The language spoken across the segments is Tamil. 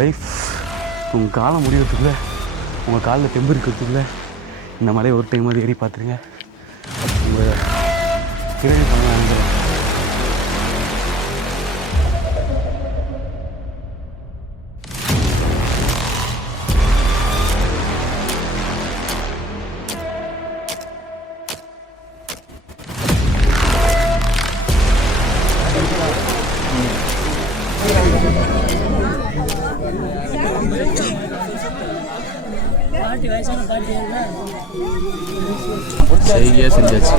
லைஃப் உங்கள் காலம் முடிகிறதுக்குள்ள உங்கள் காலில் தெம்பு இருக்கிறதுக்குள்ள இந்த மலையை ஒரு டைம் அது ஏறி பார்த்துருங்க. உங்கள் பிறகு பண்ணலாம். செய்கை செஞ்சாச்சு.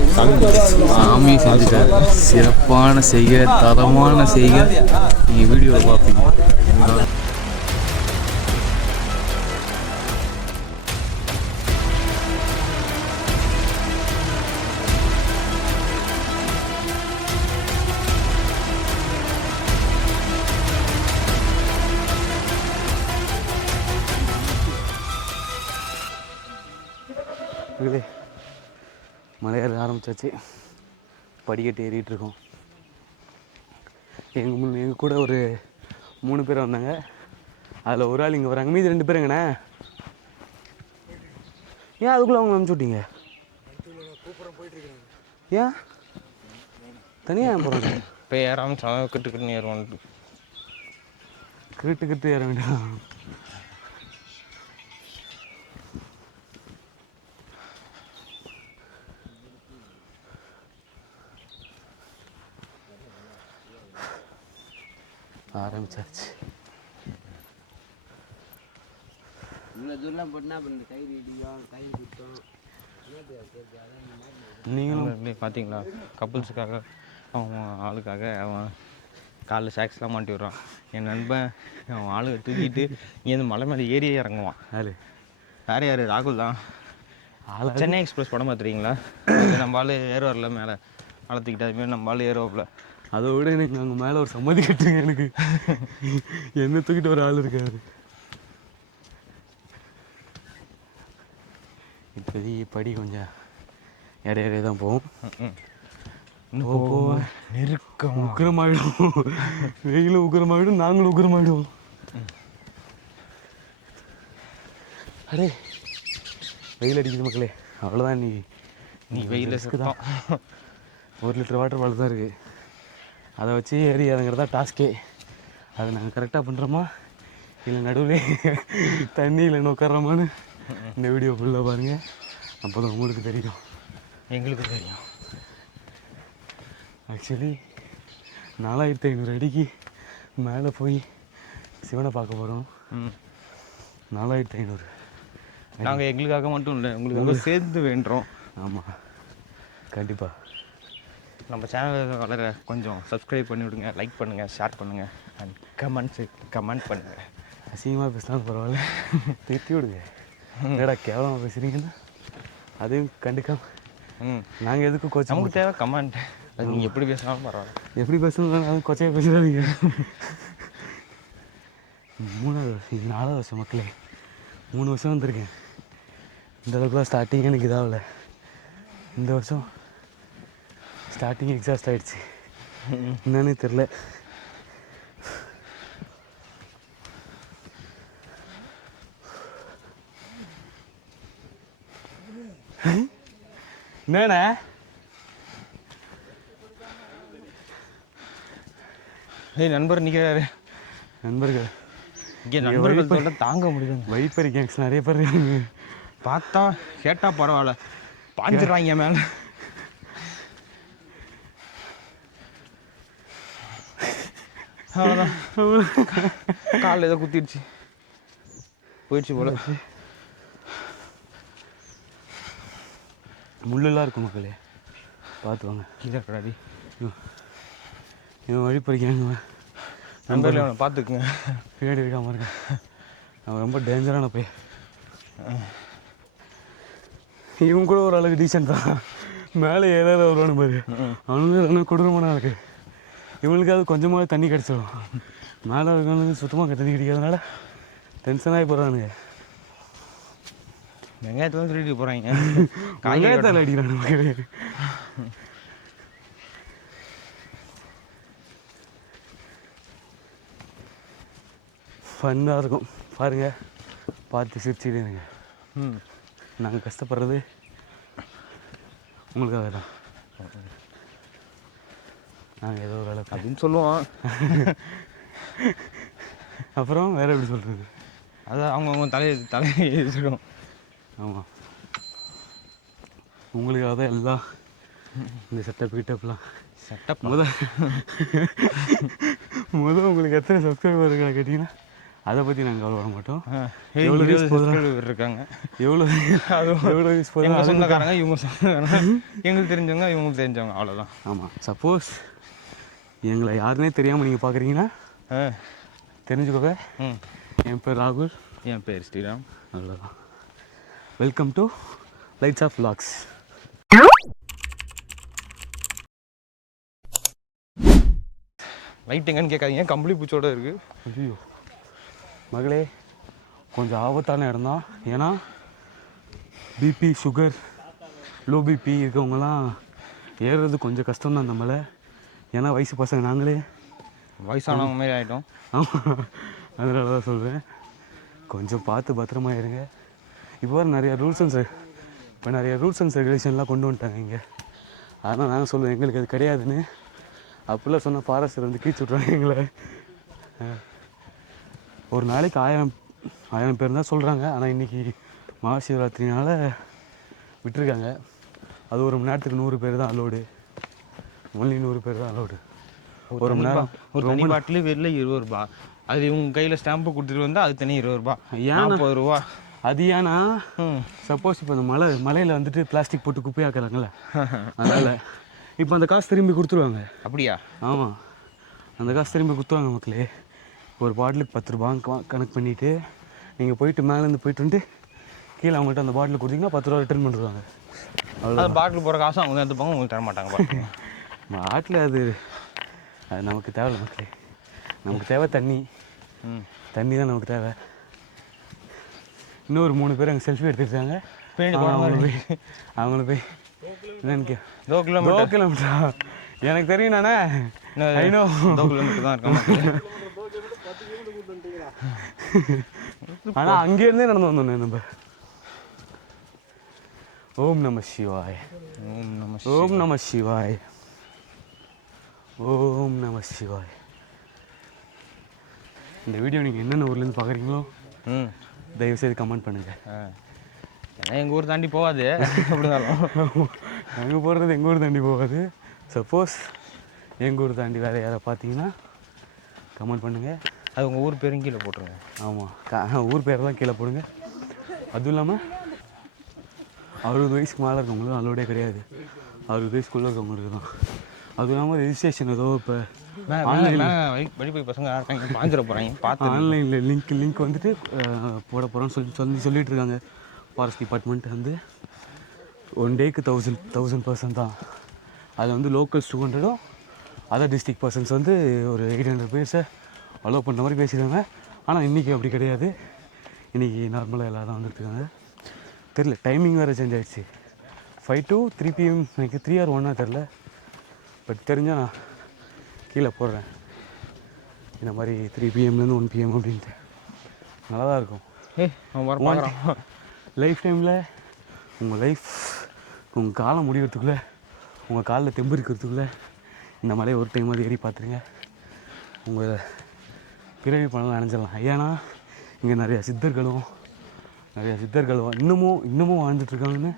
சாமி செஞ்சுட்டார். சிறப்பான செய்கை, தரமான செய்கை. நீங்கள் வீடியோவில் பார்ப்பீங்க. மலையேற ஆரம்பித்தாச்சு. படிக்கட்டு ஏறிட்டுருக்கோம். எங்கள் கூட ஒரு 3 பேர் வந்தாங்க. அதில் ஒரு ஆள் இங்கே வராங்க. மீதி 2 பேர் எங்கண்ணே? ஏன் அதுக்குள்ளே அவங்க அனுப்பிச்சி விட்டீங்க? ஏன் தனியாக ஏன் போகிறாங்க? இப்போ ஏறாமல் கிட்டு ஏறுவான். கிட்டு ஏற வேண்டாம். ஆரம்பிச்சாச்சு. நீங்களும் பார்த்தீங்களா? கப்புள்ஸுக்காக அவன் ஆளுக்காக அவன் காலில் சாக்ஸ்லாம் மாட்டி விட்றான். என் நண்பன் அவன் ஆளுக தூக்கிட்டு இங்கேருந்து மலை மேலே ஏறி இறங்குவான். யாரு? வேறு யார்? ராகுல் தான். சென்னை எக்ஸ்பிரஸ் படம் பார்த்துருக்கீங்களா? நம்ம ஆள் ஏறுவார்ல மேலே வளர்த்துக்கிட்டு, அதுமாரி நம்ம ஆள் ஏறுவாப்புல. அதை விட எனக்கு அங்கே மேலே ஒரு சம்மதி கட்டுங்க. எனக்கு என்ன தூக்கிட்டு ஒரு ஆள் இருக்காரு. இப்போதைக்கு படி கொஞ்சம் இடையிடையே தான் போகும். நெருக்கம் உக்கிரமாகிடும். வெயிலும் உக்கிரமாகிடும், நாங்களும் உக்கிரமாகிடுவோம். அடே வெயில் அடிக்குது மக்களே. அவ்வளோதான். நீ வெயில் தான். 1 லிட்டர் வாட்டர் பாட்டில் தான் இருக்குது. அதை வச்சு ஏறி இறங்குறதா டாஸ்கே. அதை நாங்கள் கரெக்டாக பண்ணுறோமா இல்லை நடுவில் தண்ணியில் உட்காரோமான்னு இந்த வீடியோ ஃபுல்லாக பாருங்கள். அப்போ தான் உங்களுக்கு தெரியும், எங்களுக்கு தெரியும். ஆக்சுவலி 4500 அடிக்கு மேலே போய் சிவனை பார்க்க போகிறோம். 4500. நாங்கள் எங்களுக்காக மட்டும் இல்லை, உங்களுக்கு சேர்ந்து வேண்டுறோம். ஆமாம், கண்டிப்பாக. நம்ம சேனலை வளர கொஞ்சம் சப்ஸ்கிரைப் பண்ணி விடுங்க, லைக் பண்ணுங்கள், ஷேர் பண்ணுங்கள், அண்ட் கமெண்ட் பண்ணுங்கள். அசிங்கமாக பேசினாலும் பரவாயில்ல, திருத்தி விடுங்க. என்னடா கேவலமாக பேசுகிறீங்கன்னா அதையும் கண்டுக்காம நாங்கள் எதுக்கு கோச்சு? நமக்கு தேவை கமெண்ட். அது நீங்கள் எப்படி பேசினாலும் பரவாயில்ல. எப்படி பேசணும் அதுவும் கொச்சையாக பேசுகிறாதீங்க. 3வது வருஷம், இது 4வது வருஷம் மக்களே. 3 வருஷம் வந்திருக்கேன். இந்த அளவுக்குலாம் ஸ்டார்டிங் எனக்கு இதாகல. இந்த வருஷம் ஸ்டார்டிங் எக்ஸாஸ்ட் ஆகிடுச்சு. என்னன்னே தெரில. என்னண்ணே நண்பர் நிற்கிறாரு. நண்பர்கள் இங்கே நண்பர்கள் சொல்ல தாங்க முடியும். வைப்பறி கேங்ஸ் நிறைய பேர் பார்த்தா கேட்டால் பரவாயில்ல, பாஞ்சிடுறாங்க மேலே. அவ்வளோதான், காலில் ஏதோ குத்திடுச்சு, போயிடுச்சு போல. முள்ளெல்லாம் இருக்கும் மக்களே, பார்த்துவாங்க. கீழே கடாடி இவன் வழிப்பறிக்காங்க. நண்பர்களே அவனை பார்த்துக்குங்க, பின்னாடி இருக்காமல் இருக்கேன். அவன் ரொம்ப டேஞ்சரான போய். இவன் கூட ஒரு அளவுக்கு டீசென்ட் தான். மேலே ஏதாவது வருவானு பாரு, அவனுக்கு என்ன கொடூரமான இருக்கு. இவனுக்கு அது கொஞ்சமாக தண்ணி கிடச்சிடும். மேலே இருக்கவனுக்கு சுத்தமாக தண்ணி கிடைக்காதனால டென்ஷனாகி போகிறானுங்க. வெங்காயத்தில் திருடிட்டு போகிறாங்க. வெங்காயத்தால் அடிக்கிறானு. ஃபன்னாக இருக்கும் பாருங்கள், பார்த்து சிரிச்சுடுங்க. நாங்கள் கஷ்டப்படுறது உங்களுக்காக தான். நாங்கள் ஏதோ ஒரு அளவுக்கு அப்படின்னு சொல்லுவோம். அப்புறம் வேறு எப்படி சொல்கிறது, அதான் அவங்க தலையை எழுதிடும். ஆமாம், உங்களுக்காக தான் எல்லாம் இந்த செட்டப்லாம். முதல் உங்களுக்கு எத்தனை சப்ஸ்கிரைபர் இருக்கா கேட்டிங்கன்னா அதை பற்றி நாங்கள் கவலைப்பட மாட்டோம். எவ்வளோ இருக்காங்க, எவ்வளோ யூஸ் எங்கள் சொந்தக்காரங்க, இவங்க சொந்தக்காரங்க, எங்களுக்கு தெரிஞ்சவங்க, இவங்களுக்கு தெரிஞ்சவங்க, அவ்வளோதான். ஆமாம், சப்போஸ் எங்களை யாருன்னே தெரியாமல் நீங்கள் பார்க்குறீங்கன்னா தெரிஞ்சுக்கோங்க. என் பேர் ராகுல். என் பேர் ஸ்ரீராம். அவ்வளோதான். Welcome to lights off vlogs. Light எங்கன்னு கேட்காதீங்க, கம்பளி பூச்சோடு இருக்குது. ஐயோ மகளே, கொஞ்சம் ஆபத்தான இடம் தான். ஏன்னா பிபி, சுகர், லோ பிபி இருக்கவங்கலாம் ஏறுறது கொஞ்சம் கஷ்டம்தான் அந்த மலை. ஏன்னா வயசு பசங்க நாங்களே வயசானவங்க மாதிரி ஆகிட்டோம். ஆமாம், அதனால தான் சொல்கிறேன், கொஞ்சம் பார்த்து பத்திரமா இருங்க. இப்போ நிறைய ரூல்ஸ் அண்ட் ரெகுலேஷன்லாம் கொண்டு வந்துட்டாங்க இங்கே. அதனால் நாங்கள் சொல்லுவோம் எங்களுக்கு அது கிடையாதுன்னு. அப்படிலாம் சொன்னால் ஃபாரஸ்டர் வந்து கீழ்ச்சி விட்றாங்க எங்களை. ஒரு நாளைக்கு 1000 பேர் தான் சொல்கிறாங்க. ஆனால் இன்றைக்கி மகாசிவராத்திரினால விட்டுருக்காங்க. அது ஒரு மணி நேரத்துக்கு 100 பேர் தான் அலோடு. ஒன்லி 100 பேர் தான் அலோடு. ஒரு மணி நேரம் ஒரு தனி பாட்டில் வெளில 20 ரூபா. அது இவங்க கையில் ஸ்டாம்பு கொடுத்துட்டு வந்தால் அது தனி 20 ரூபா. 40 ரூபா. அது ஏன்னா சப்போஸ் இப்போ இந்த மலையில் வந்துட்டு பிளாஸ்டிக் போட்டு குப்பையாக்குறாங்கல்ல, அதனால் இப்போ அந்த காசு திரும்பி கொடுத்துருவாங்க. அப்படியா? ஆமாம், அந்த காசு திரும்பி கொடுத்துருவாங்க மக்களே. ஒரு பாட்டிலுக்கு 10 ரூபா கணக்கு பண்ணிவிட்டு நீங்கள் போயிட்டு மேலேருந்து போயிட்டு வந்துட்டு கீழே அவங்கள்ட்ட அந்த பாட்டில் கொடுத்தீங்கன்னா 10 ரூபா ரிட்டர்ன் பண்ணிடுவாங்க. அவ்வளோ பாட்டில் போகிற காசு அவங்க எடுத்துப்பாங்க, உங்களுக்கு தர மாட்டாங்க. பாட்டில் அது நமக்கு தேவையில்ல மக்களே. நமக்கு தேவை தண்ணி தான் நமக்கு தேவை. இன்னொரு 3 பேர் அங்கே செல்ஃபி எடுத்துருக்காங்க. அவங்கள போய் என்னன்னு 2 கிலோமீட்டரா எனக்கு தெரியும். நானே ஐநோ 2 கிலோமீட்டர் தான் இருக்கேன். ஆனால் அங்கேருந்தே நடந்து வந்தோண்ணே நம்ம. ஓம் நம சிவாய், ஓம் நம சிவாய், ஓம் நம சிவாய். இந்த வீடியோ நீங்கள் என்னென்ன ஊர்லேருந்து பார்க்குறீங்களோ தயவுசெய்து கமெண்ட் பண்ணுங்கள். ஏன்னா எங்கள் ஊர் தாண்டி போகாது. அப்படின்னாலும் நாங்கள் போகிறது எங்கள் ஊர் தாண்டி போகாது. சப்போஸ் எங்கள் ஊர் தாண்டி வேறு யாரை பார்த்தீங்கன்னா கமெண்ட் பண்ணுங்கள். அது உங்கள் ஊர் பேரும் கீழே போட்டுருங்க. ஆமாம், ஊர் பேர் தான் கீழே போடுங்க. அதுவும் இல்லாமல் 60 வயசுக்கு மேலே இருக்கவங்களுக்கு அலோடே கிடையாது. 60 வயசுக்குள்ளே இருக்கவங்களுக்கு தான். அதுவும் இல்லாமல் ரெஜிஸ்ட்ரேஷன் ஏதோ இப்போ வழிபோய் பசங்க பாஞ்சிட போகிறாங்க பார்த்து ஆன்லைனில் லிங்க் வந்துட்டு போட போகிறோன்னு சொல்லிட்டு இருக்காங்க. ஃபாரஸ்ட் டிபார்ட்மெண்ட் வந்து 1 டேக்கு 1000 பர்சன் தான். அது வந்து லோக்கல்ஸ் 200, அதர் டிஸ்ட்ரிக்ட் பர்சன்ஸ் வந்து ஒரு 800 பேர்ஸை அலோவ் பண்ணுற மாதிரி பேசியிருக்காங்க. ஆனால் இன்றைக்கி அப்படி கிடையாது. இன்றைக்கி நார்மலாக எல்லோரும் வந்துட்டுருக்காங்க. தெரில, டைமிங் வேறு சேஞ்ச் ஆகிடுச்சு. 5 to 3 PM எனக்கு 3 or 1 தெரில. பட் தெரிஞ்சால் நான் கீழே போடுறேன் இந்த மாதிரி 3 PM-லேருந்து 1 PM அப்படின்ட்டு. நல்லா தான் இருக்கும். லைஃப் டைமில் உங்கள் காலம் முடிகிறதுக்குள்ளே, உங்கள் காலில் தெம்பு இருக்கிறதுக்குள்ளே இந்த மலையை ஒரு டைம் ஏறி பார்த்துருங்க. உங்கள் பிறவி பணம் நினைச்சிடலாம். ஏன்னா இங்கே நிறைய சித்தர்களும் இன்னமும் வாழ்ந்துட்டுருக்காங்கன்னு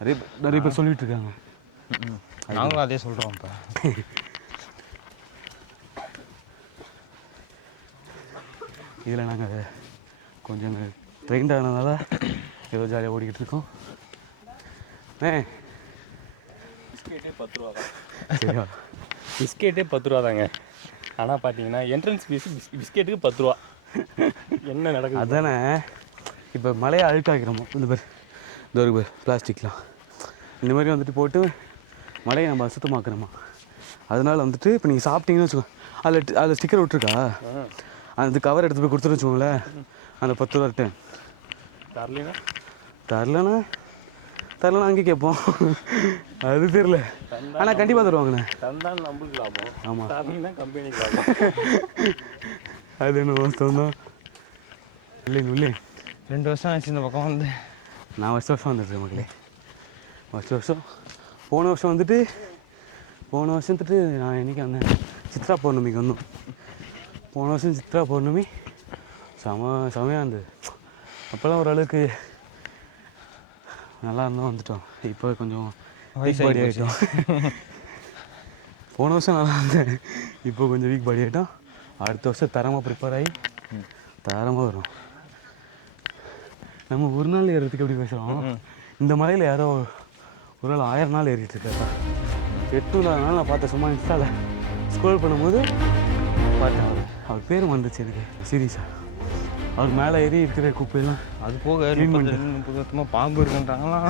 நிறைய பேர் சொல்லிகிட்டு இருக்காங்க. நாங்களும் அதே சொல்கிறோம். இப்போ இதில் நாங்கள் கொஞ்சம் ட்ரெயின்ட் ஆனதால ஏதோ ஜாலியாக ஓடிக்கிட்டு இருக்கோம். பிஸ்கெட்டே 10 ரூபா தான். சரியா? பிஸ்கெட்டே 10 ரூபா தாங்க. ஆனால் பார்த்தீங்கன்னா என்ட்ரன்ஸ் ஃபீஸ் பிஸ்கெட்டுக்கு 10 ரூபா. என்ன நடக்குது அதானே. இப்போ மலையை அழுக்காக்கிறோமோ இந்த பேர் பிளாஸ்டிக்லாம் இந்த மாதிரி வந்துட்டு போட்டு மலையை நம்ம அசுத்தமாக்குறோமா. அதனால் வந்துட்டு இப்போ நீங்கள் சாப்பிட்டீங்கன்னு வச்சுக்கோங்க, அதில் ஸ்டிக்கர் விட்ருக்கா, அந்த கவர் எடுத்து போய் கொடுத்துட்டு வச்சுக்கோங்களேன், அந்த 10 ரூபா ரிட்டன். தரலண்ணா அங்கே கேட்போம். அது தெரில, ஆனால் கண்டிப்பாக தருவாங்கண்ணே. தந்தாலும் நம்மளுக்கு லாபம். ஆமாம், கம்பெனிக்கு லாபம். அது என்ன வாஸ்தவம் தான். உள்ளே 2 வருஷம் ஆச்சு இந்த பக்கம் வந்து. நான் வருஷம் வந்துடுறேன் மக்களே. வருஷம் போன வருஷம் வந்துட்டு நான் என்றைக்கு வந்தேன், சித்ரா பௌர்ணமிக்கு வந்தோம். போன வருஷம் சித்ரா பௌர்ணமி செமையாக இருந்தது. அப்போல்லாம் ஓரளவுக்கு நல்லா இருந்தோம், வந்துட்டோம். இப்போ கொஞ்சம் வீக் பாடி ஆகிட்டோம். போன வருஷம் நல்லா இருந்தேன், இப்போ கொஞ்சம் வீக் பாடி ஆகிட்டோம். அடுத்த வருஷம் தரமாக ப்ரிப்பேர் ஆகி தரமாக வரும். நம்ம ஒரு நாள் ஏறுறதுக்கு எப்படி பேசுகிறோம், இந்த மலையில் யாரோ ஒரு நாள் 1000 நாள் ஏறிட்டு இருக்காரு. 800 நாள் நான் பார்த்தேன், சும்மா இன்ஸ்டாவில் ஸ்க்ரோல் பண்ணும்போது பார்த்தேன். அவர் பேர் வந்துச்சு எனக்கு சீரியஸாக. அவர் மேலே ஏறி இருக்கிற குப்பையெல்லாம் அது போக 30 பாம்பு இருக்குன்றாங்களா.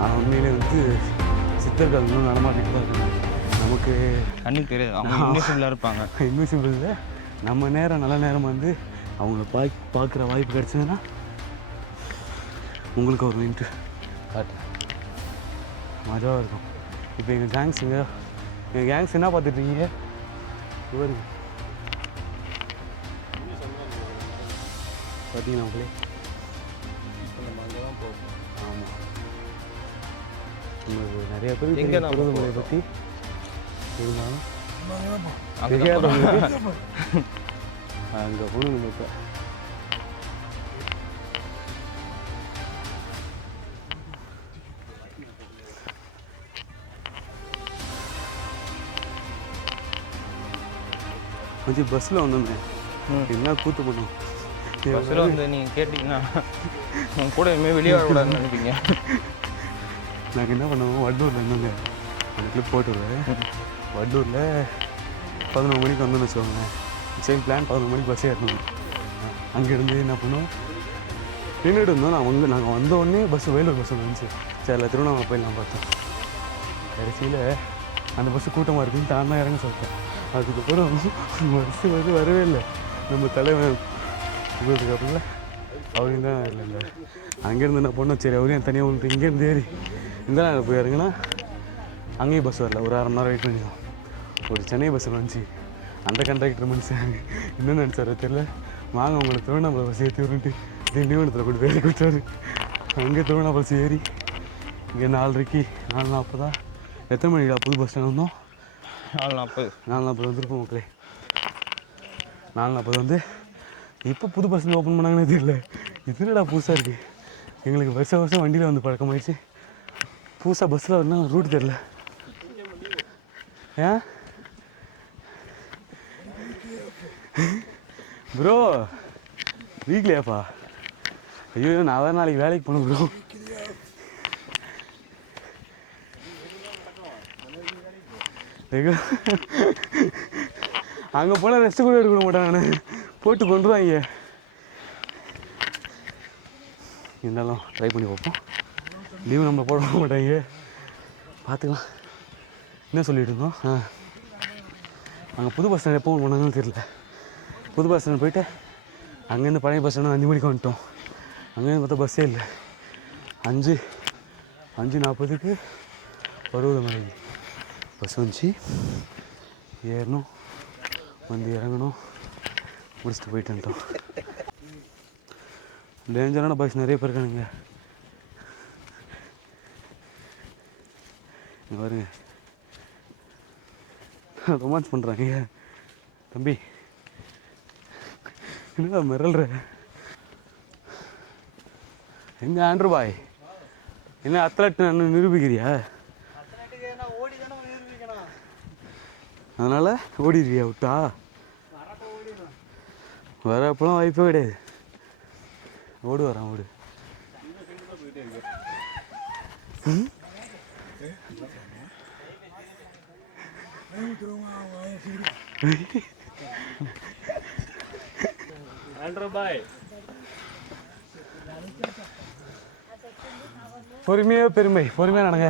ஆனால் உண்மையிலே வந்து சித்தர்கள் இன்னும் நடமாட்டிட்டு நமக்கு கண்ணுக்கு தெரியாது, அவங்க இன்விசிபிளாக இருப்பாங்க. இன்விசிபிள் நம்ம நேரம் நல்ல நேரம் வந்து அவங்கள பார்க்குற வாய்ப்பு கிடச்சிதுன்னா உங்களுக்கு ஒரு மினிட்டு காட்டுறேன், மஜாவாக இருக்கும். இப்போ எங்கள் கேங்ஸ் என்ன பார்த்துட்ருக்கீங்க இவருங்க பார்த்தீங்களா உங்களே. ஆமாம், உங்களுக்கு நிறைய பேர் எங்கே பருவமழையை பற்றி இருந்தாலும் அங்கே போகணும் நம்ம. இப்போ கொஞ்சம் பஸ்ஸில் வந்தோமே என்ன கூத்து பண்ணும். பஸ்ஸில் வந்து நீங்கள் கேட்டிங்கன்னா உங்க கூட இனிமேல் வெளியே வரக்கூடாதுன்னு நினைப்பீங்க. நாங்கள் என்ன பண்ணுவோம், வட்டூரில் இருந்தோங்க, அந்த கிளிப் போட்டுருவேன். வட்டூரில் 11 மணிக்கு வந்தோன்னு வச்சுக்கோங்க. சேம் பிளான், 11 மணிக்கு பஸ்ஸே ஏறணும். அங்கேருந்து என்ன பண்ணுவோம், நின்றுட்டு இருந்தோம். நாங்கள் வந்த உடனே வேலூர் பஸ் வந்துச்சு. சரி திருவண்ணாமலை போயிடலாம் பார்த்தோம். கடைசியில் அந்த பஸ்ஸு கூட்டமாக இருக்குன்னு தான் இறங்க சொல்லிட்டேன். அதுக்கப்புறம் பஸ்ஸு வரவே இல்லை. நம்ம தலைவன் உங்களுக்கு அப்புறம் அவரையும் தான் இல்லைங்க. அங்கேருந்து என்ன பண்ணோம், சரி அவரையும் தனியாக வந்துட்டு இங்கேருந்து ஏறி இந்த நாங்கள் போய் இறங்கினா அங்கேயும் பஸ் வரல. ஒரு 1/2 மணி நேரம் வெயிட் பண்ணிடுவோம். ஒரு சென்னை பஸ்ஸில் வந்துச்சு. அந்த கண்டக்டர் மனுஷன் என்ன நினச்சாரோ தெரியல, வாங்க உங்களை திருவண்ணாமலை பஸ் ஏற்றி விட்டுட்டு திண்டிவனத்தில் கொண்டு போய் கொடுத்தாரு. அங்கே திருவண்ணாமலை பஸ் ஏறி இங்கே 4:30 4:40 எத்தனை மணிக்கா புது பஸ் ஸ்டாண்ட் வந்தோம்? 4:40 வந்துருப்போம் மக்களே. 4:40 வந்து இப்போ புது பஸ் ஓப்பன் பண்ணாங்கன்னே தெரியல. இதுலடா புதுசாக இருக்குது. எங்களுக்கு வருஷம் வண்டியில் வந்து பழக்கமாயிடுச்சு. புதுசாக பஸ்ஸில் வரணும், ரூட் தெரில. ஏன் ப்ரோ வீக்லியாப்பா? ஐயோ நான் வேறு நாளைக்கு வேலைக்கு போகணும் ப்ரோ. அங்கே போனால் ரெஸ்ட்டு கூட எடுக்க மாட்டேன் நான், போட்டு கொண்டுருவாங்க. இருந்தாலும் ட்ரை பண்ணி பார்ப்போம். லீவு நம்ம போட மாட்டாங்க, பார்த்துக்கலாம். என்ன சொல்லிட்டு இருந்தோம், அங்கே புது பஸ் ஸ்டாண்ட் எப்போ பண்ணாங்கன்னு தெரியல. புது பஸ் ஸ்டாண்ட் போயிட்டு அங்கேருந்து பழைய பஸ் ஸ்டாண்ட் 5 மணிக்கு வந்துட்டோம். அங்கேருந்து பார்த்தா பஸ்ஸே இல்லை. 5:40க்கு பருவதமலைக்கு பஸ் வந்துச்சு. ஏறணும், வந்து இறங்கணும், முடிச்சுட்டு போயிட்டு வந்துட்டோம். டேஞ்சரான பஸ் நிறைய பேர் இருக்கானுங்க. இங்கே பாருங்க, ரொமான்ஸ் பண்ணுறாங்க. தம்பி என்ன மிரல்ற? எங்க ஆண்ட்ரு பாய் என்ன அத்லட் நிரூபிக்கிறியா? அதனால ஓடிடுவியா விட்டா? வரப்பெல்லாம் வாய்ப்பே கிடையாது. வரான் ஓடு. பொறுமையாக பொறுமையாக நடங்க.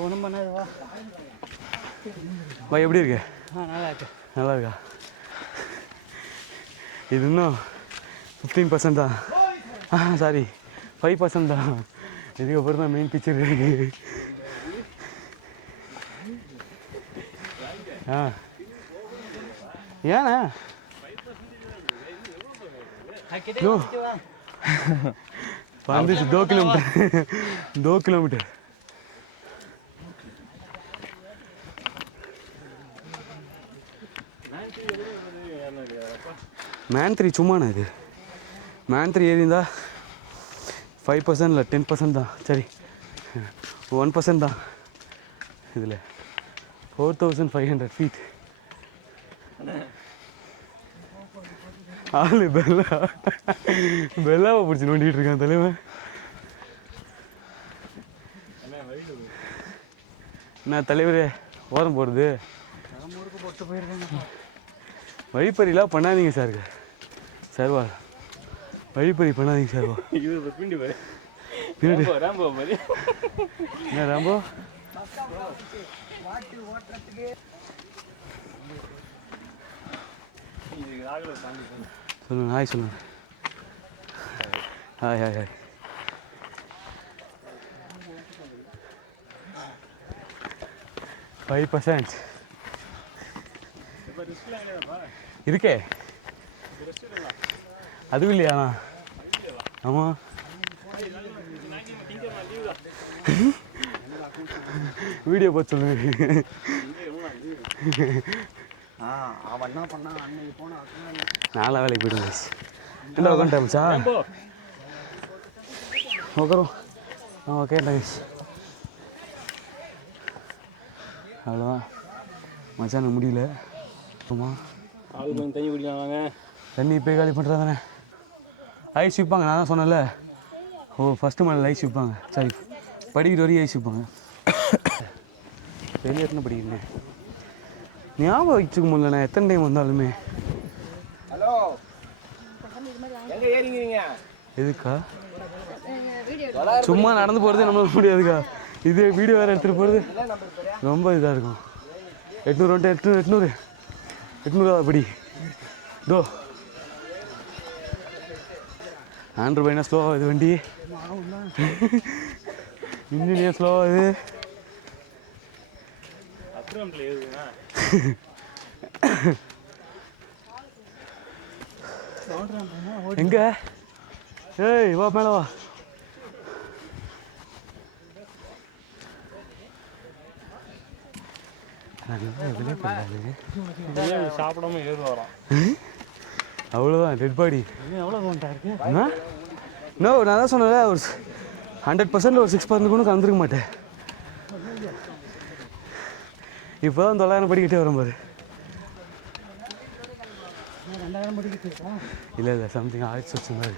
ஒன்றும் பண்ணாதுவா. பாய் எப்படி இருக்கு? நல்லா இருக்கா? இது இன்னும் 15% தான். சாரி 5% தான். இதுக்கப்புறம் தான் மெயின் பிக்சர் இருக்கு. ஆ ஏண்ணா दो வந்துச்சு 2 கிலோமீட்டர் 2 கிலோமீட்டர் மேன்3 சும்மாண்ணா இது மேன்3 ஏறிந்தா 5% இல்லை 10% தான் சரி 1% தான் இதில் 4500 ஃபீட் ஆளு பெல்லாவை பிடிச்சி நோண்டிகிட்டு இருக்கான் தலைவன். என்ன தலைவரே ஓரம் போகிறது வழிப்பறிலாம் பண்ணாதீங்க சார் சார்வா வழிப்பறி பண்ணாதீங்க சார்வா. பின்னாடி என்ன ராம்போ சொல்லுங்க ஹாய் சொல்லுங்க ஹாய் ஹாய் ஹாய் 5% இருக்கே அதுவும் இல்லையாண்ணா ஆமாம் வீடியோ பார்த்து சொல்லுங்க. நான்லாம் வேலைக்கு போயிடுங்க என்ன உட்காந்துட்டா உட்காரோம் ஓகேட்டாங்க அவ்வளோதான் மச்சான் எனக்கு முடியல. ஆமாம் தண்ணி குடிக்கலாம் தண்ணி இப்போ காலி பண்ணுறாதானே ஐஸ் விற்பாங்க. நான் தான் சொன்னேன்ல ஓ ஃபஸ்ட்டு மலையில் ஐஸ் விற்பாங்க சரி படிக்கிற வரைக்கும் ஐஸ் விற்பாங்க. பெரிய இடத்துல படிக்கிறேன் ஞாபகம் வச்சுக்க முடியலண்ணா எத்தனை டைம் வந்தாலுமே. ஹலோ எங்க ஏறிங்க எதுக்கா சும்மா நடந்து போகிறதே நம்மளால முடியாதுக்கா. இது வீடியோ வேறு எடுத்துகிட்டு போகிறது ரொம்ப இதாக இருக்கும். 800 800 800 படி தோ ஆண்ட்ரு பையனா ஸ்லோவாக இது வண்டி இன்ஜினியர் ஸ்லோவாக இது எங்க ஏய் வா மேலே வா சாப்பிடாம ஏறு வரோம் அவ்வளோதான் டெட் பாடி எவ்வளோ கவுண்டா இருக்கு நோ நான் தான் சொன்னேன்ல ஒரு 100% ஒரு 6% கூட கலந்துருக்க மாட்டேன். இப்போ தான் 900 படிக்கிட்டே வரும் பாரு. 2000 படிக்கிட்டு இல்லை இல்லை சம்திங் 1600 மாதிரி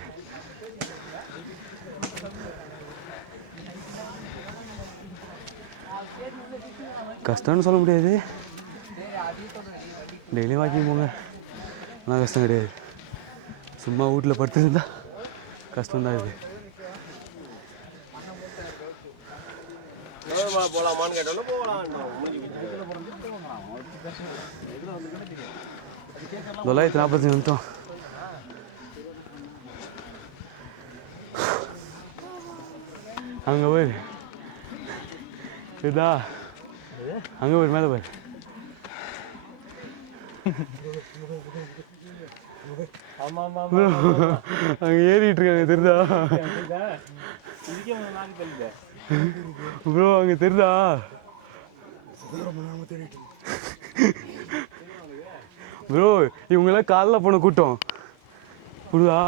கஷ்டம்னு சொல்ல முடியாது. டெய்லியும் வாக்கிங் போங்க ஆனால் கஷ்டம் கிடையாது. சும்மா வீட்டில் படுத்துருந்தா கஷ்டம்தான் இது. போகலாமான்னு கேட்டாலும் போகலாம் 940 நிமிஷம் அங்கே போய் இதா அங்கே போய் மேலே போய் அங்கே ஏறிட்டு இருக்காங்க தெரியுதா ப்ரோ அங்கே தெரியுதா ப்ரோ இவங்கெல்லாம் காலைல போன கூட்டம் புரியுதா.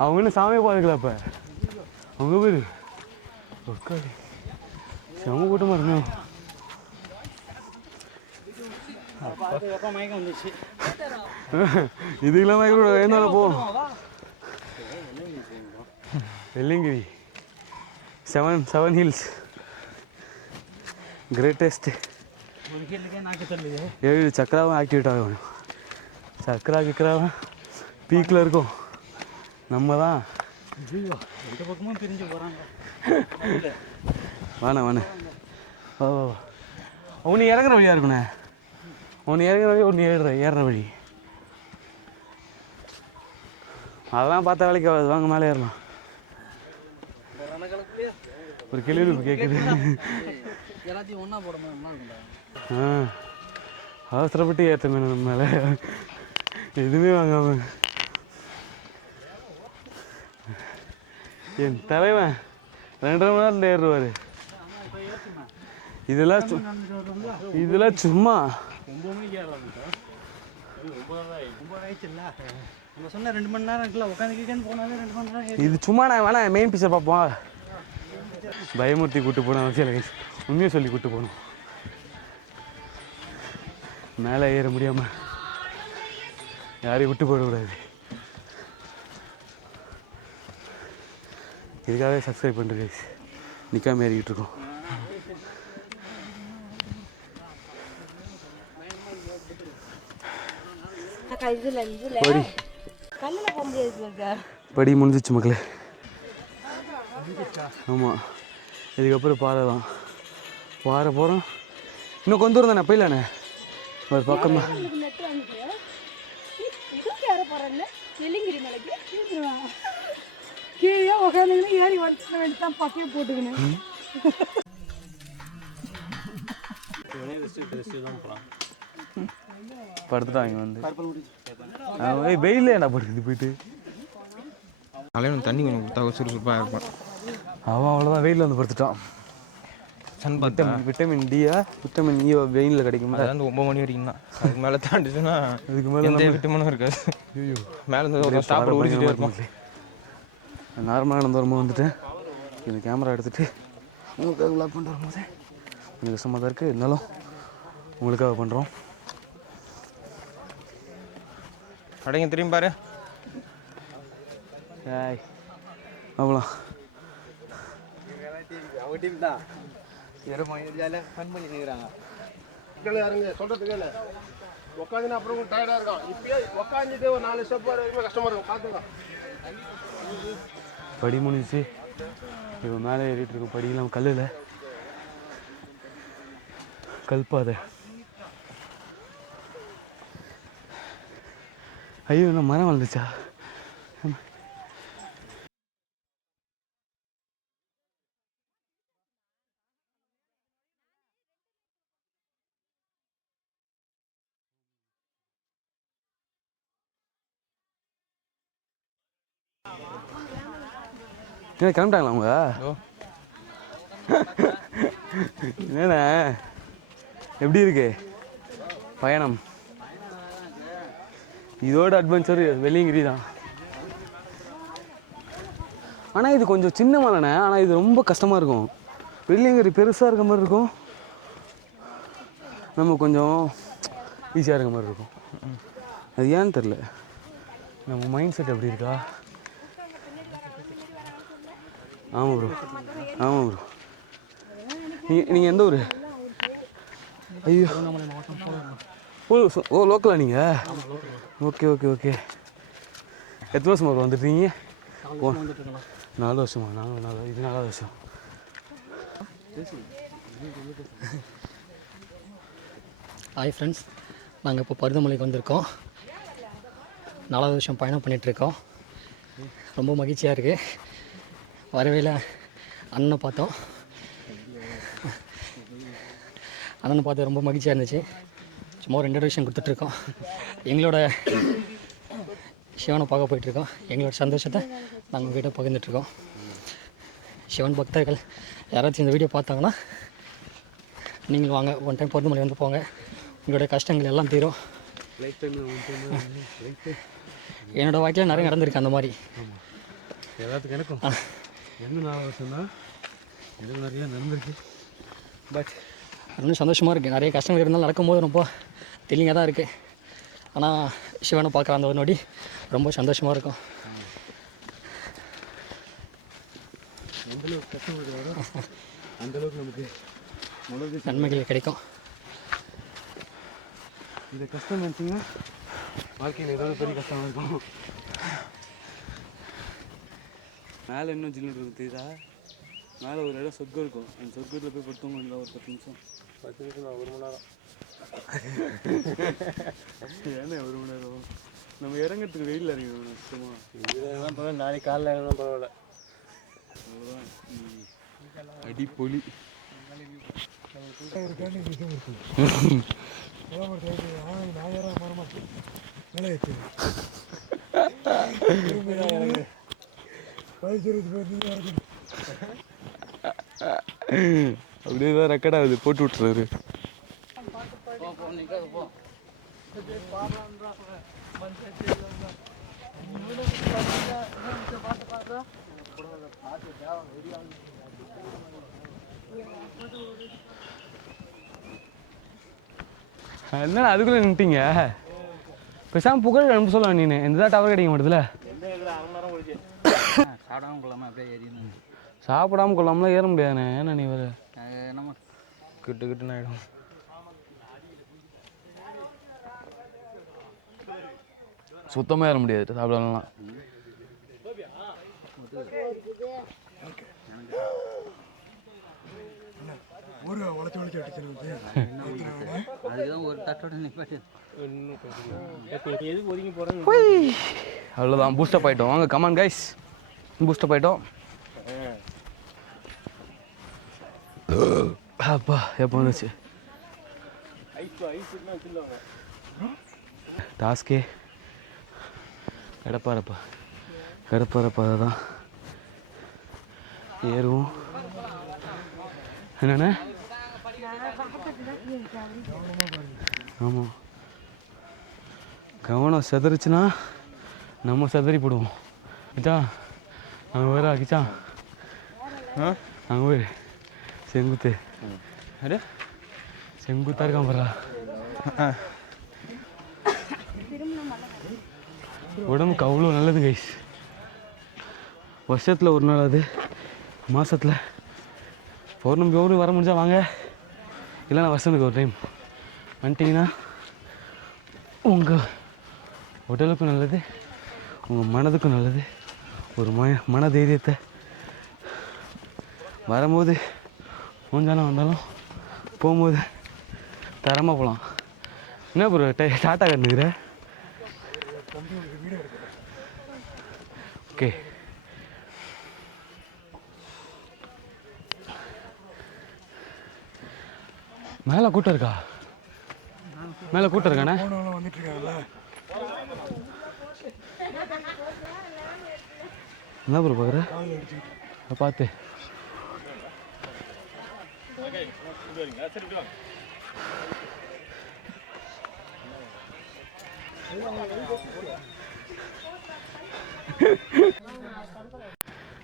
அவங்க இன்னும் சாமியை பார்த்துக்கல இப்போ அவங்க போய் செம கூட்டமாக இருக்கணும். இதுக்கெல்லாம் மயக்கம் கூட வேணாலும் போ. வெள்ளிங்கிரி 7 ஹில்ஸ் கிரேட்டஸ்ட் 7 சக்கராவும் ஆக்டிவேட் ஆகும். சக்கரா கிக்கராவும் பீக்கில் இருக்கும். நம்ம தான் இந்த பக்கமும் பிரிஞ்சு போகிறாங்க. வாண்ணே வாண்ணே ஓ ஒன்று இறங்குற வழியாக இருக்குண்ணே. ஒன்று இறங்குற வழி ஒன்று ஏறுற வழி அதெல்லாம் பார்த்தா வேலைக்கு ஆகாது. வாங்க மேலே ஏறலாம். ஒரு கேள்வி கேட்குது எல்லாத்தையும் ஒன்றா போடும்போது நல்லா இருக்கும்டா. அவசரப்பட்டு ஏற்ற மீன் நம்ம மேலே எதுவுமே வாங்காம என் தலைவன் 2.5 மணி நேரத்தில் ஏறுவார். இதெல்லாம் சும்மா 9 மணிக்கு ஏறாதுக்கா. 9 ஆயிடுச்சு இல்லை நம்ம சொன்ன 2 மணி நேரம் இருக்குல்ல, உட்காந்து போனாலே 2 மணி நேரம். இது சும்மா நான் வேணா மெயின் பீஸை பார்ப்போம். பயமூர்த்தி கூப்பிட்டு போன அவசியம் இல்லை, உண்மையை சொல்லி கூப்பிட்டு போகணும். மேலே ஏற முடியாமல் யாரையும் விட்டு போயிடக்கூடாது. இதுக்காகவே சப்ஸ்கிரைப் பண்ணுறது நிற்காம ஏறிக்கிட்டு இருக்கோம். படி முடிஞ்சிச்சு மக்களே. ஆமாம், இதுக்கப்புறம் பாறை தான். பாறை போகிறோம். இன்னும் கொஞ்சம் தூரம் தானே போயிடலாண்ணே. ஒரு பக்கமாக கீழே உட்காந்துக்கின்னு ஏறி வந்துட வேண்டியதான், பக்கையை போட்டுக்கணும். படுத்துட்டாங்க வந்து வெயிலே என்ன படுக்குது போயிட்டு. தலைவன் தண்ணி கொஞ்சம் கொடுத்தா சுறுசுறுப்பாக இருப்பான். அவன் அவ்வளோதான் வெயிலில் வந்து படுத்துட்டான். சன் பார்த்தா விட்டமின் டியா விட்டமின் இ வெயிலில் கிடைக்கும். அதான் 9 மணி வரைக்கும் தான். அதுக்கு மேலே தாண்டிச்சுன்னா இதுக்கு மேலே எந்த விட்டமினும் இருக்காது. மேலே இருந்து ஸ்டாப்பில் ஓடிச்சுட்டே இருக்கும். நார்மலாக நடந்து வரும்போது வந்துட்டு இந்த கேமரா எடுத்துகிட்டு உங்களுக்காக விளாக் பண்ணிட்டு வரும்போது கொஞ்சம் கஷ்டமாக தான் இருக்குது. இருந்தாலும் உங்களுக்காக பண்ணுறோம். அடைங்க திரும்பி பாரு. ஏய் அவ்வளோ அவங்க டீம் தான் ஃபன் பண்ணி நிற்கிறாங்க. யாருங்க சொல்கிறதுக்கு இல்லை, உட்காந்துன்னா அப்புறம் டயர்டாக இருக்கும். இப்பயே உட்காந்துட்டு ஒரு 4 ஸ்டெப் வரைக்கும் கஷ்டமாக இருக்கும். பார்த்துக்கலாம். படி முடிஞ்சிச்சு. இப்போ மேலே ஏறிட்டு இருக்கோம். படிக்கலாம் கல்லில் கல்பாதை. ஐயோ என்ன மரம் வளர்ந்துச்சா? என்ன கிளம்பிட்டாங்களா அவங்க? என்னண்ணே எப்படி இருக்கு பயணம்? இதோட அட்வென்ச்சர் வெள்ளியங்கிரி தான். ஆனால் இது கொஞ்சம் சின்ன மலைண்ணே. ஆனால் இது ரொம்ப கஷ்டமாக இருக்கும். வெள்ளியங்கிரி பெருசாக இருக்க மாதிரி இருக்கும், நம்ம கொஞ்சம் ஈஸியாக இருக்க மாதிரி இருக்கும். அது ஏன்னு தெரில. நம்ம மைண்ட் செட் எப்படி இருக்கா? ஆமாம் ப்ரோ, ஆமாம் ப்ரோ. நீங்கள் எந்த ஊர்? ஐயோ ஓ லோக்கலா நீங்கள்? Okay okay okay. எத்தனை வருஷமா ப்ரோ வந்துருக்கீங்க? 4 வருஷமா? இது 4வது வருஷம். ஹாய் ஃப்ரெண்ட்ஸ், நாங்கள் இப்போ பருதமலைக்கு வந்திருக்கோம். 4வது வருஷம் பயணம் பண்ணிகிட்ருக்கோம். ரொம்ப மகிழ்ச்சியாக இருக்குது. வரவேல அண்ணனை பார்த்தோம். அண்ணனை பார்த்து ரொம்ப மகிழ்ச்சியாக இருந்துச்சு. சும்மா ஒரு இன்ட்ரடக்ஷன் கொடுத்துட்ருக்கோம். எங்களோட சிவனை பார்க்க போயிட்டுருக்கோம். எங்களோட சந்தோஷத்தை நாங்கள் உங்கள்கிட்ட பகிர்ந்துட்டுருக்கோம். சிவன் பக்தர்கள் யாராச்சும் இந்த வீடியோ பார்த்தாங்கன்னா நீங்கள் வாங்க, ஒன் டைம் பருதமலை வந்து போங்க. உங்களோட கஷ்டங்கள் எல்லாம் தீரும். என்னோடய வாழ்க்கையில் நிறைய நடந்திருக்கு அந்த மாதிரி. எல்லாத்துக்கும் எனக்கும் எந்த 4 வருஷம் தான் எனக்கு நிறையா நடந்திருக்கு. பட் இன்னும் சந்தோஷமாக இருக்குது. நிறைய கஷ்டங்கள் இருந்தாலும் நடக்கும்போது ரொம்ப தெளிவாக தான் இருக்குது. ஆனால் சிவனை பார்க்குற அந்த ஒரு நொடி ரொம்ப சந்தோஷமாக இருக்கும். எந்தளவுக்கு கஷ்டப்படுறதோ அந்தளவுக்கு நமக்கு நன்மைகள் கிடைக்கும். இந்த கஷ்டம் நினச்சிங்கன்னா வாழ்க்கையில் ஏதாவது பெரிய கஷ்டமாக இருக்கும். மேலே இன்னும் ஜில்லுன்னு இருக்கும் தெரியுதா? மேலே ஒரு இடம் சொர்க்கம் இருக்கும். அந்த சொர்க்கத்தில் போய் படுத்தவங்க இல்லை ஒரு 10 நிமிஷம். 10 நிமிஷம் தான், 1 மணி நேரம். ஏன்னா 1 மணி நேரம் நம்ம இறங்கிறதுக்கு வெயில் இறங்கணும் சுத்தமாக. இதெல்லாம் பரவாயில்ல, நாளைக்கு காலையில் இறங்கினா பரவாயில்ல. அவ்வளோதான் அடிப்பொலி. அப்படியே தான் ரெக்கார்ட் ஆகுது, போட்டு விட்டுறாரு. என்ன அதுக்குள்ளே நின்ட்டீங்க? பேசாமல் புகழ் அனுப்ப சொல்ல நீ, எந்த டவர் கிடைக்க மாட்டேதுல. சாப்பிடாம கொள்ளாமலாம் ஏற முடியாதுண்ணே. ஏன்னா நீ வர கிட்டு கிட்டுன்னு ஆகிடும். சுத்தமாக ஏற முடியாது சாப்பிடலாம். அவ்வளோதான், பூஸ்டப் ஆகிட்டோம். வாங்க கமான் கைஸ், பூஸ்டப் ஆகிட்டோம். அப்பா எப்போ வந்துச்சு டாஸ்கே? கடப்பாரப்பா தான் ஏறுவோம். என்னண்ணே? ஆமாம், கவனம் செதறிச்சுன்னா நம்ம செதறி போடுவோம். கிச்சா அங்கே வேற கிச்சா அங்கே போய் செங்குத்து செங்குத்தாக இருக்கான் பாரா. உடம்புக்கு அவ்வளோ நல்லது கைஸ். வருஷத்தில் ஒரு நாள், அது மாதத்தில் பௌர்ணமி வர முடிஞ்சா வாங்க, இல்லைன்னா வருஷத்துக்கு ஒரு டைம் வந்துட்டிங்கன்னா உங்கள் உடலுக்கும் நல்லது, உங்கள் மனதுக்கும் நல்லது. ஒரு மன தைரியத்தை வரும்போது கொஞ்சம் வந்தாலும் போகும்போது தரமாக போகலாம். என்ன ப்ரோ டாட்டா கண்டுக்கிற? ஓகே, மேலே கூட்டம் இருக்கா? மேலே கூட்டம் இருக்கானே. என்ன ப்ரோ பார்க்குற? பார்த்து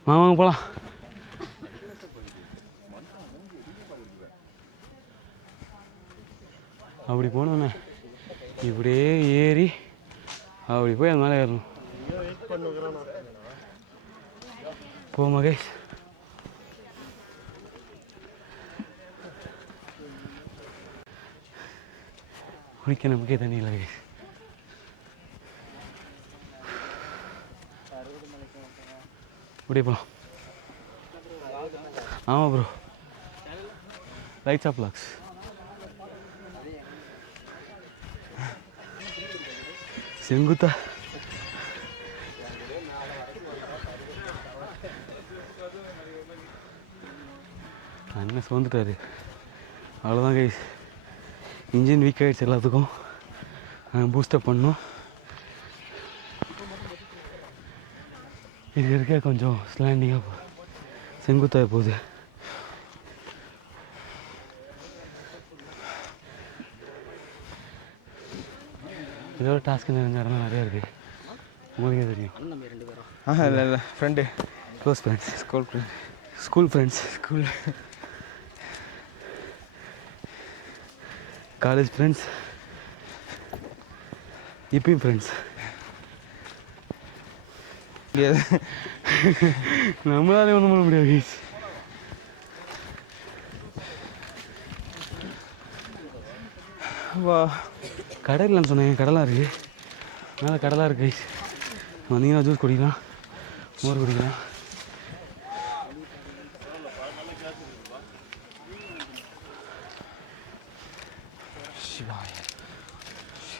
வாங்க போகலாம். அப்படி போனோண்ணே, இப்படியே ஏறி அப்படி போய் அது மேலே ஏறணும். போமா கைஸ். குளிக்க நமக்கே தண்ணி இல்லை கைஸ். இப்படியே போகலாம். ஆமாம் ப்ரோ, லைட்ஸ் ஆஃப் லாக்ஸ். செங்குத்தா அண்ணன் சோர்ந்துட்டாரு. அவ்வளோதான் கைஸ், இன்ஜின் வீக் ஆகிடுச்சு எல்லாத்துக்கும். பூஸ்டப் பண்ணோம். இது இருக்க கொஞ்சம் ஸ்லாண்டிங்காக செங்குத்தாக போகுது. இதோட டாஸ்க் நிறைஞ்ச இடம்லாம் நிறையா இருக்குது, உங்களுக்கே தெரியும். இல்லை friend, close friends, school friends, college friends, இப்பயும் ஃப்ரெண்ட்ஸ். நம்மளாலே ஒன்றும் பண்ண முடியாது. வா, கடலான்னு சொன்னேன், கடலாக இருக்குது. மேலே கடலாக இருக்குது கைஸ். வந்தீங்கன்னா ஜூஸ் குடிக்கலாம், மோர் குடிக்கலாம்.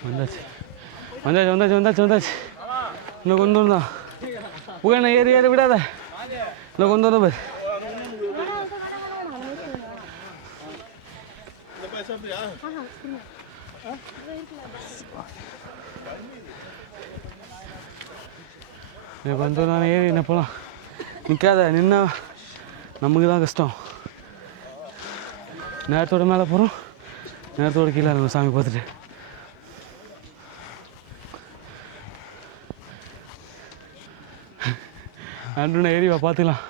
வந்தாச்சு. இன்னும் கொண்டு வந்தான் புகழ ஏறி விடாத. இன்னும் கொண்டு வந்த பாரு. எனக்கு வந்து நான் ஏறி என்ன போகலாம். நிற்காத, நின்னா நமக்கு தான் கஷ்டம். நேரத்தோட மேலே போகிறோம், நேரத்தோட கீழே இருக்கும் சாமி பார்த்துட்டு. அன்று ஏறி வா பார்த்துக்கலாம்.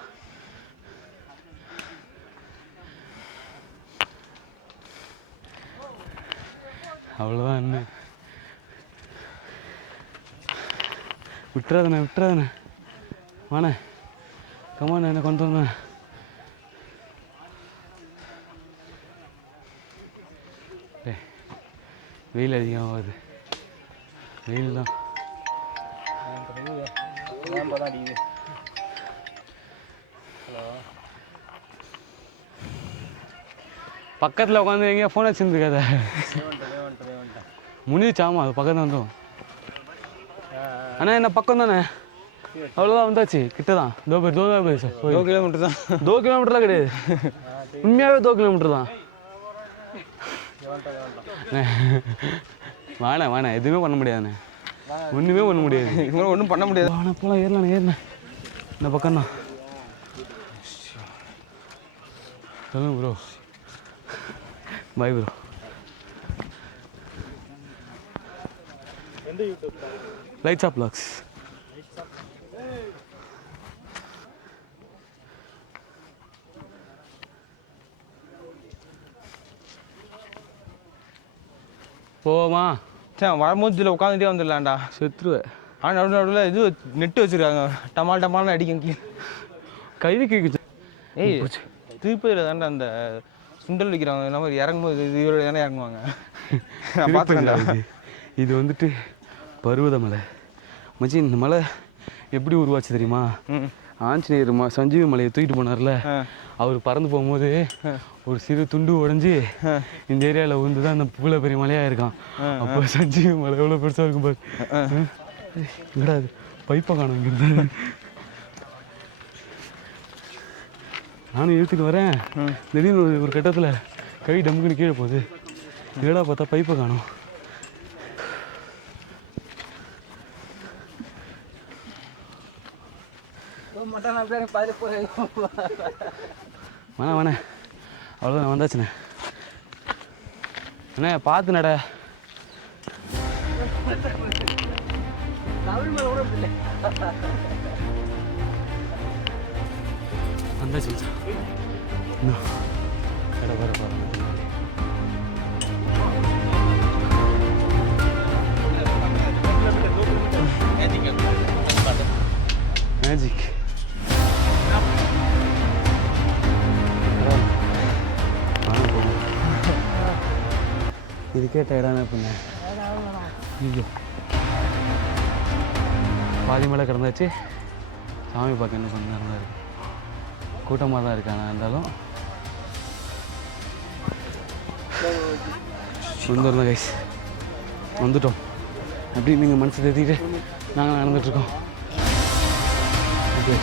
அவ்வளோதான். என்ன விட்டுறாதண்ணே வாண்ணே, கம்மாண்ணே, என்ன கொண்டு வந்தேன். வெயில் அதிகமாகுது, வெயில் தான். பக்கத்தில் உட்காந்து எங்கேயா ஃபோன் வச்சுருந்துருக்காத. முடிஞ்சாமா, அது பக்கத்தில் வந்துடும். அண்ணா என்ன பக்கம் தானே, அவ்வளோதான், வந்தாச்சு, கிட்ட தான். தோ பேர் சார், 2 கிலோமீட்டர் தான். 2 கிலோமீட்டர்லாம் கிடையாது, உண்மையாகவே 2 கிலோமீட்டர் தான். வாண்ணே எதுவுமே பண்ண முடியாதுண்ணே, ஒன்றுமே பண்ண முடியாது, இவங்களும் ஒன்றும் பண்ண முடியாது. வாண்ணே போகலாம், ஏறினேன் இந்த பக்கம் தான். சொல்லுங்க bro. Bye bro. Lights off vlogs. போவோமா? சரி, வரும்போது இதில் உட்காந்துட்டே வந்துடலாம்டா. செத்துருவேன். ஆனால் நடுவில் இது நெட்டு வச்சுருக்காங்க, டமால்னு அடிக்கும் கீழே கைக்கு. ஏய், திருப்பதியில் தாண்டா அந்த சுண்டல் வைக்கிறாங்க, இந்த மாதிரி இறங்கும்போது இதோட தானே இறங்குவாங்க. நான் பார்த்துக்கேன்டா. இது வந்துட்டு பருவதமலை மச்சி. இந்த மலை எப்படி உருவாச்சு தெரியுமா? ஆஞ்சநேயர் சஞ்சீவி மலையை தூக்கிட்டு போனார்ல, அவர் பறந்து போகும்போது ஒரு சிறு துண்டு உடஞ்சி இந்த ஏரியாவில் வந்து தான் அந்த இவ்வளோ பெரிய மலையாக இருக்கான். அப்போ சஞ்சீவி மலை எவ்வளோ பெருசாக இருக்கும் பாரு. விடாது, பைப்பை காணும் இங்கிருந்து. நானும் இழுத்துட்டு வரேன், திடீர்னு ஒரு கட்டத்தில் கை டம்முக்குன்னு கீழே போகுது. ஏடா பார்த்தா பைப்பை காணும். வேணா அவ்வளோதான், வந்தாச்சுண்ணே. அண்ணே பார்த்து நட. வந்தாச்சு இன்னும் கடை வர மேஜிக். இதுக்கே டயர்டான பண்ண. ஐயோ, பாதி மேலே கிடந்தாச்சு. சாமி பார்க்க இன்னும் கொஞ்சம் நேரம் தான் இருக்குது. கூட்டமாக தான் இருக்கு. ஆனால் இருந்தாலும் வந்துடுறோம் கைஸ், வந்துட்டோம். அப்படி நீங்கள் மனசு தேத்திக்கிட்டு நாங்கள் நடந்துகிட்ருக்கோம். ஓகே,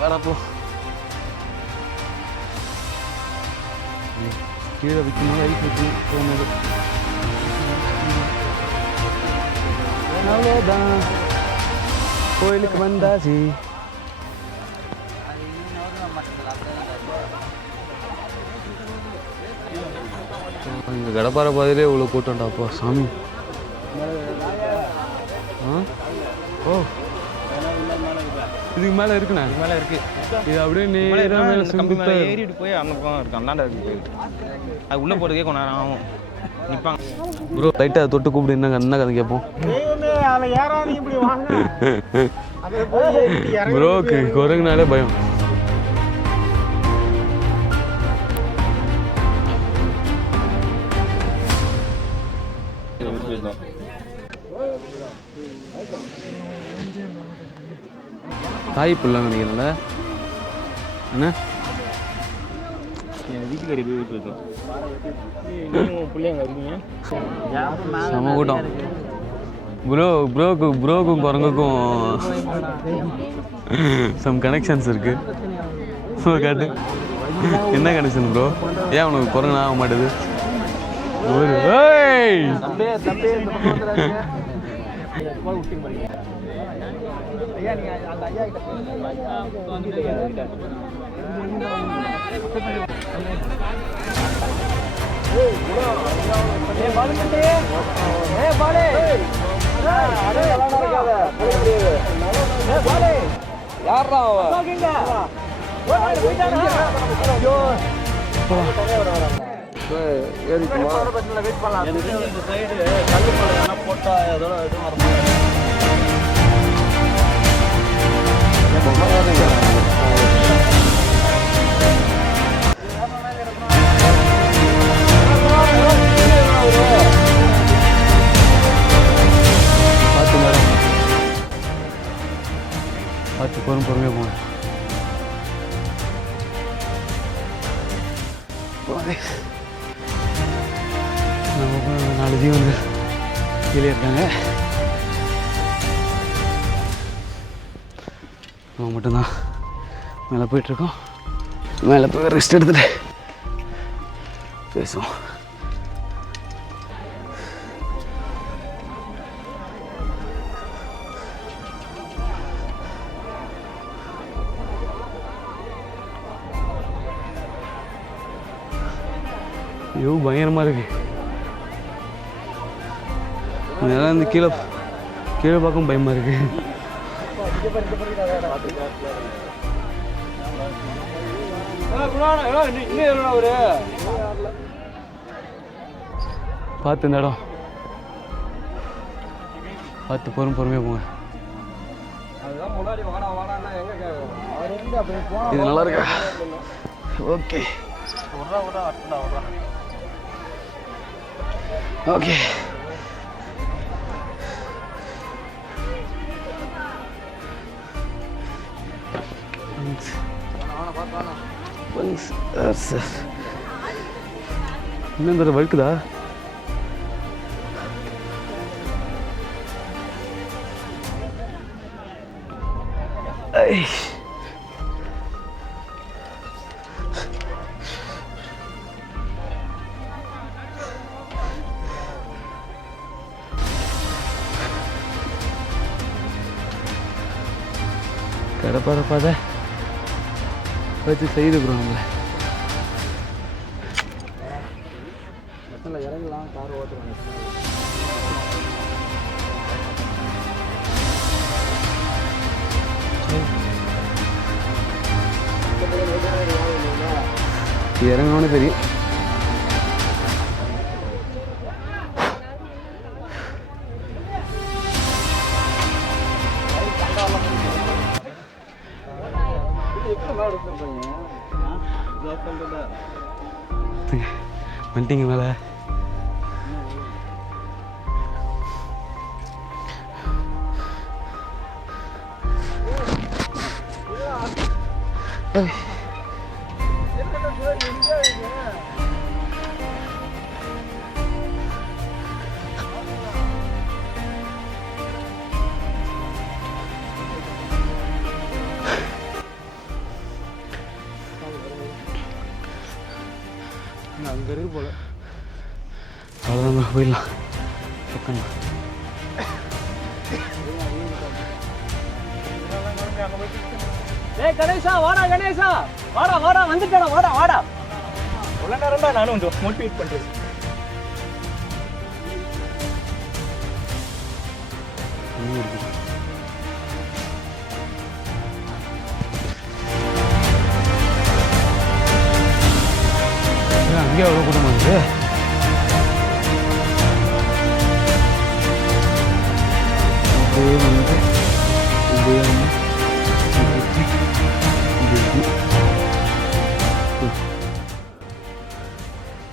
வரப்போ கீழே வைக்கணும், ஐஸ் வைக்கணும் போனது. அவ்வளோதான், கோயிலுக்கு வந்தாச்சு. இங்கே கடப்பாறை பாதையிலே இவ்வளோ கூட்டம்டாப்பா சாமி. ஓ, இதுக்கு மேலே இருக்குண்ணா, இது மேலே இருக்குது. இது அப்படியே நேராக கம்பி மேலே ஏறிட்டு போய் அந்த பக்கம் இருக்கு, அந்தாண்ட இருக்கு போயிட்டு. அது உள்ளே போகிறதுக்கே கொஞ்சம் நேரம் ஆகும், நிற்பாங்க. ப்ரோ லைட்டாக அதை தொட்டு கூப்பிடு, என்ன என்ன கதை கேட்போம். ப்ரோக்கு குரங்குனாலே பயம். தாய் பிள்ளைன்னு நினைக்கிறேன்ல என்ன? என் வீட்டுக்காரி போய் வீட்டு இருக்கோம். நீங்களும் பிள்ளைங்க இருக்கீங்க. செம கூட்டம். ப்ரோக்கும் குரங்குக்கும் சம் கனெக்ஷன்ஸ் இருக்கு. காட்டு என்ன கனெக்ஷன் ப்ரோ? ஏன் உனக்கு குரங்குனா ஆக மாட்டேது? பார்த்து பொறுமையாக போங்க. நம்ம 4 ஜீவன்கள் கீழே இருக்காங்க. நம்ம மட்டும்தான் மேலே போயிட்டுருக்கோம். மேலே போய் ரெஸ்ட் எடுத்துட்டு பேசுவோம். ஐயோ பயங்கரமாக இருக்கு. அதெல்லாம் இந்த கீழே பார்க்கும் பயமாக இருக்கு. பார்த்து இந்த இடம் பார்த்து பொறுமையாக போங்க. இது நல்லா இருக்கா? Okay okay. இன்னும் வழுக்குதா? கடப்பாத வச்சு செய்துக்கிறோம் நம்மள. இறங்கலாம், கார் ஓட்டுறாங்க. இறங்கணும்னு தெரியும். வந்துட்டீங்க மேலே. அங்கே இருக்கு போல. அவ்வளோதான், போயிடலாம். பக்கம் கணேஷா வாடா, கணேஷா வாடா வந்துட்டா, வாடா. உள்ள நேரம் தான் நானும் வந்து மோட்டிவேட் பண்ணுறேன். அங்கேயே அவ்வளோ கூட்டம் வந்து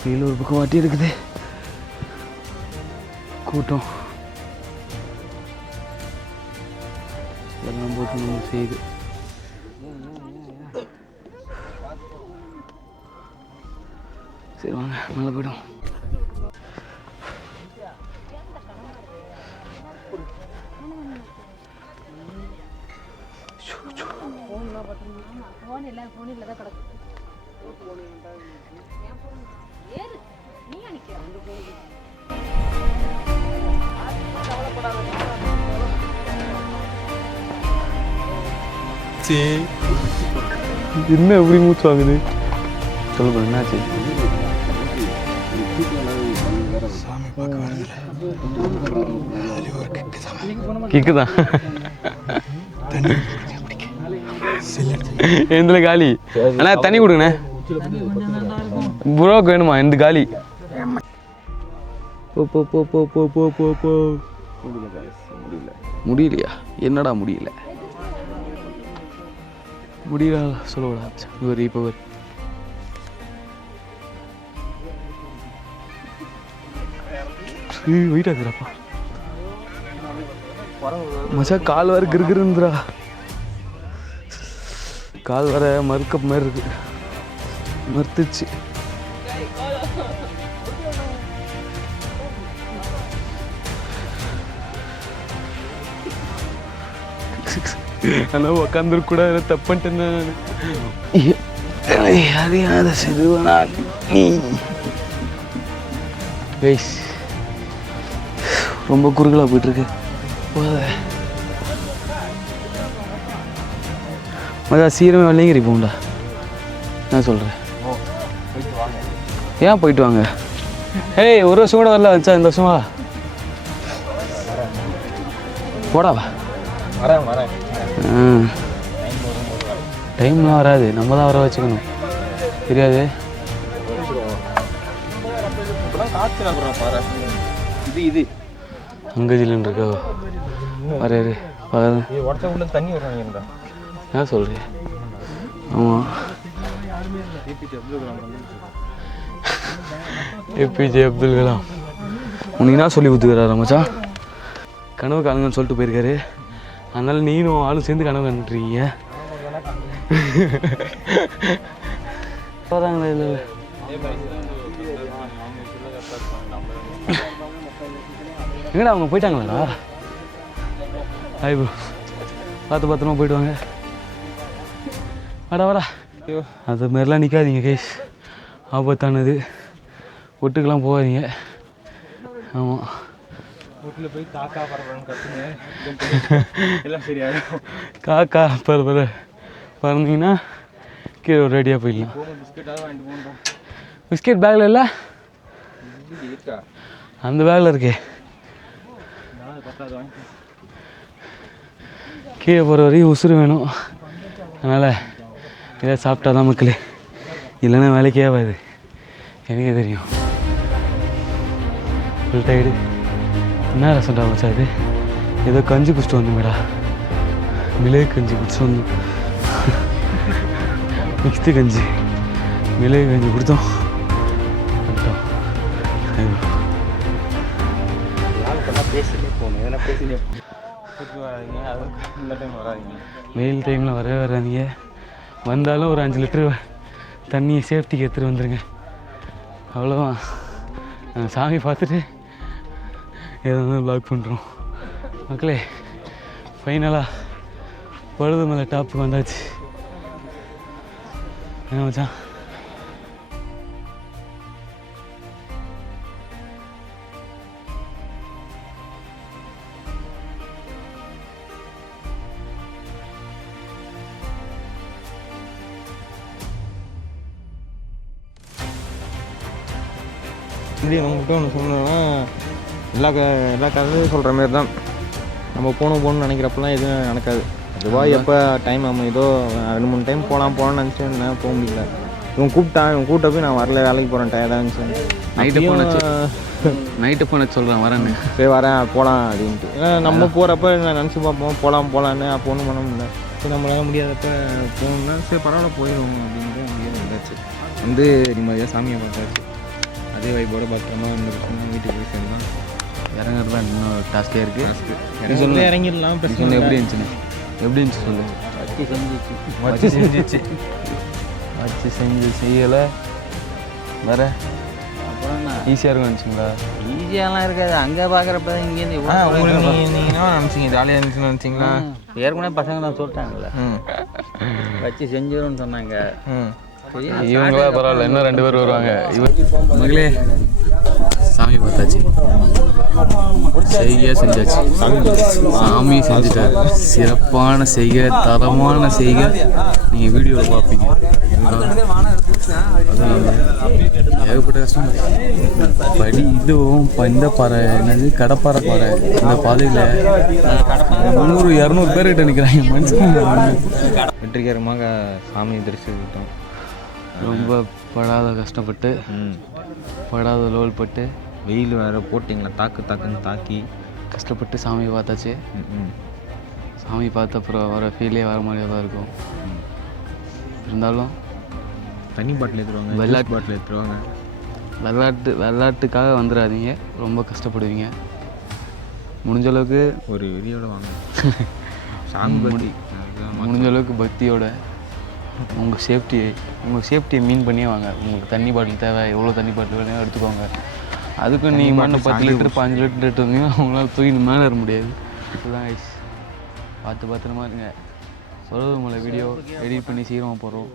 கீழே ஒரு பக்கம் வாட்டி இருக்குது கூட்டம். எல்லாம் போட்டு நம்ம செய்யுது. சரி வாங்க மேலே போய்டும். என்ன எப்படி மூச்சு வாங்குது சொல்லுங்க, என்னாச்சு? கிக்கு தான் எந்த காலி அண்ணா தண்ணி கொடுங்கண்ணே. ப்ரோக்கு வேணுமா? எந்த காலி? போ போ போ போ போ போ போ போ. முடியலையா? என்னடா முடியல? முடியல சொல்லக்கூடா. இவர் இப்போ வெயிட் ஆகுதுடாப்பா மச்சா. கால் வர கிருகிருந்துரா, கால் வர மறுக்க மாதிரி இருக்கு, மறுத்துச்சு. ஆனால் உக்காந்துருக்கூட தப்புன்ட்டு அறியாத சிறுவனா நீ. வெய்ஸ் ரொம்ப குறுகலாக போயிட்டுருக்கு. மதா சீரமே வெள்ளையங்கிரி போகும்டா. நான் சொல்கிறேன், ஏன் போயிட்டு வாங்க. ஏய் ஒரு வருஷம் கூட வரல வச்சா, இந்த வருஷமா போடாவா? வரேன். டைம்லாம் வராது, நம்ம தான் வர வச்சுக்கணும். தெரியாது இது அங்கே ஜில்லுன்னு இருக்கா? வர உள்ள தண்ணி வருவாங்க. என்ன சொல்கிறேன்? ஆமாம், ஏபிஜே அப்துல் கலாம் உனக்கு என்ன சொல்லி கொடுத்துக்கிறாரா மச்சான்? கனவு காணுங்கன்னு சொல்லிட்டு போயிருக்காரு. அதனால நீனும் ஆளும் சேர்ந்து கனவு கண்டுறீங்க. வராங்களா? இல்லை எங்கடா அவங்க போயிட்டாங்களாடா? ஹாய் ப்ரோ, பார்த்து பத்திரமா போயிட்டு வாங்க. வாடா அது மாதிரிலாம் நிற்காதீங்க கைஸ், ஆபத்தானது. ஒட்டுக்கெல்லாம் போகாதீங்க. ஆமாம், வீட்டில் போய் காக்கா பரபரன்னு கற்றுங்க, எல்லாம் சரியாயிடும். காக்கா பரபர பறந்தீங்கன்னா கீழே ஒரு ரெடியாக போயிடலாம். பிஸ்கெட்டாவது வாங்கிட்டு போகணும். பிஸ்கெட் பேக்கில் இல்லை, இருக்கா? அந்த பேக்கில் இருக்கே. கீழே போகிற வரையும் உசுறு வேணும். அதனால் இதை சாப்பிட்டா தான் மக்களே, இல்லைன்னா வேலைக்கே ஆகாது. எனக்கே தெரியும். Full tired. என்ன ரசம்டா மச்சா இது? ஏதோ கஞ்சி குடிச்சிட்டு வந்தோங்கடா, மிளகு கஞ்சி குடிச்சிட்டு வந்தோம். மிக்ஸ்டு கஞ்சி, மிளகு கஞ்சி கொடுத்தோம். பேசினே போகணும், எதனா பேசினே வராதிங்க. அது இந்த டைம் வராதிங்க. வெயில் டைமில் வரவே வராதிங்க. வந்தாலும் ஒரு 5 லிட்டரு தண்ணியை சேஃப்டிக்கு எடுத்துகிட்டு வந்துடுங்க. அவ்வளோதான். நாங்கள் சாமி பார்த்துட்டு எதாவது ப்ளாக் பண்ணுறோம் மக்களே. ஃபைனலாக பழுது மலை டாப்புக்கு வந்தாச்சு. என்ன மச்சான்? இப்படி நம்மகிட்ட ஒன்று சொல்லணும்னா எல்லா கதையும் சொல்கிற மாரி தான். நம்ம போகணும்னு நினைக்கிறப்பெல்லாம் எதுவும் நடக்காது. அதுவாக எப்போ டைம் அமைதோ 2-3 டைம் போகலாம்னு நினச்சேன், போக முடியல. இவன் கூப்பிட்ட போய் நான் வரல, வேலைக்கு போகிறேன், டயர்டாக இருந்துச்சு. நைட்டு போன சொல்கிறேன் வரேன்னு. சரி வரேன் போகலாம் அப்படின்ட்டு. ஏன்னா நம்ம போகிறப்ப நான் நினச்சி பார்ப்போம் போகலான்னு, அப்போ ஒன்றும் பண்ண முடியல. சரி நம்மளால முடியாதப்ப போகணுன்னா சரி பரவாயில்ல போயிடும் அப்படின்ட்டு முடியாது வந்தாச்சு. வந்து நிம்மதியாக சாமியை பார்த்தாச்சு. அதே வைப்போட பத்திரமா இந்த விஷயம் வீட்டுக்கு போய் சேர்ந்தான். இறங்குறது தான் இன்னும் டாஸ்கே இருக்குது. நீ சொல்ல இறங்கிடலாம். சொல்லு எப்படி இருந்துச்சுன்னு. எப்படி இருந்துச்சு சொல்லு. வச்சு செஞ்சு செய்யலை வேறு அப்புறம் என்ன ஈஸியாக இருக்கும் நினச்சிங்களா? ஈஸியாலாம் இருக்காது. அங்கே பார்க்குறப்ப இங்கேருந்து உங்களுக்கு நீங்கள் என்ன நினச்சிங்க? ஜாலியாக இருந்துச்சுன்னு நினச்சிங்களா? ஏற்கனவே பசங்க தான் சொல்லிட்டாங்கல்ல, வச்சு செஞ்சிடும்னு சொன்னாங்க. இவங்களா பரவாயில்ல, இன்னும் 2 பேர் வருவாங்க. மகளே சாமி பார்த்தாச்சு, செய்கை செஞ்சாச்சு. சாமி செஞ்சுட்டாரு. சிறப்பான செய்கை, தரமான செய்கை. நீங்கள் வீடியோவில் பார்ப்பீங்க. ஏகப்பட்ட கஷ்டம். படி இதுவும் இந்த பாறை என்னது கடப்பாறை பாறை. இந்த பாதையில் 100-200 பேர்கிட்ட நிற்கிறாங்க மனுஷன். வெற்றிகரமாக சாமி தரிசிக்கிட்டோம். ரொம்ப படாத கஷ்டப்பட்டு படாத லோல் பட்டு வெயில் வேறு போட்டிங்களா, தாக்குன்னு தாக்கி கஷ்டப்பட்டு சாமி பார்த்தாச்சு. சாமி பார்த்த அப்புறம் வர ஃபீலே வர மாதிரியே தான் இருக்கும். இருந்தாலும் தண்ணி பாட்டில் எடுத்துருவாங்க, வெள்ளாட்டு பாட்டில் எடுத்துருவாங்க. விளையாட்டுக்காக வந்துடாதீங்க, ரொம்ப கஷ்டப்படுவீங்க. முடிஞ்ச அளவுக்கு ஒரு வெறியோட வாங்க. சாமி பக்தி முடிஞ்ச அளவுக்கு பக்தியோட உங்கள் சேஃப்டியை மீன் பண்ணியே வாங்க. உங்களுக்கு தண்ணி பாட்டில் தேவை, எவ்வளோ தண்ணி பாட்டில் வேணும் எடுத்துக்கோங்க. அதுக்கும் நீங்கள் மண்ணு 10 லிட்டர் 5 லிட்டர் எடுத்து வந்தீங்கன்னா அவங்களால தூக்கி மேலே வர முடியாது. இதுதான் ஐஸ். பார்த்து பத்திரமா இருங்க. சொல்வது மலை வீடியோ எடிட் பண்ணி சீக்கிரமாக போகிறோம்.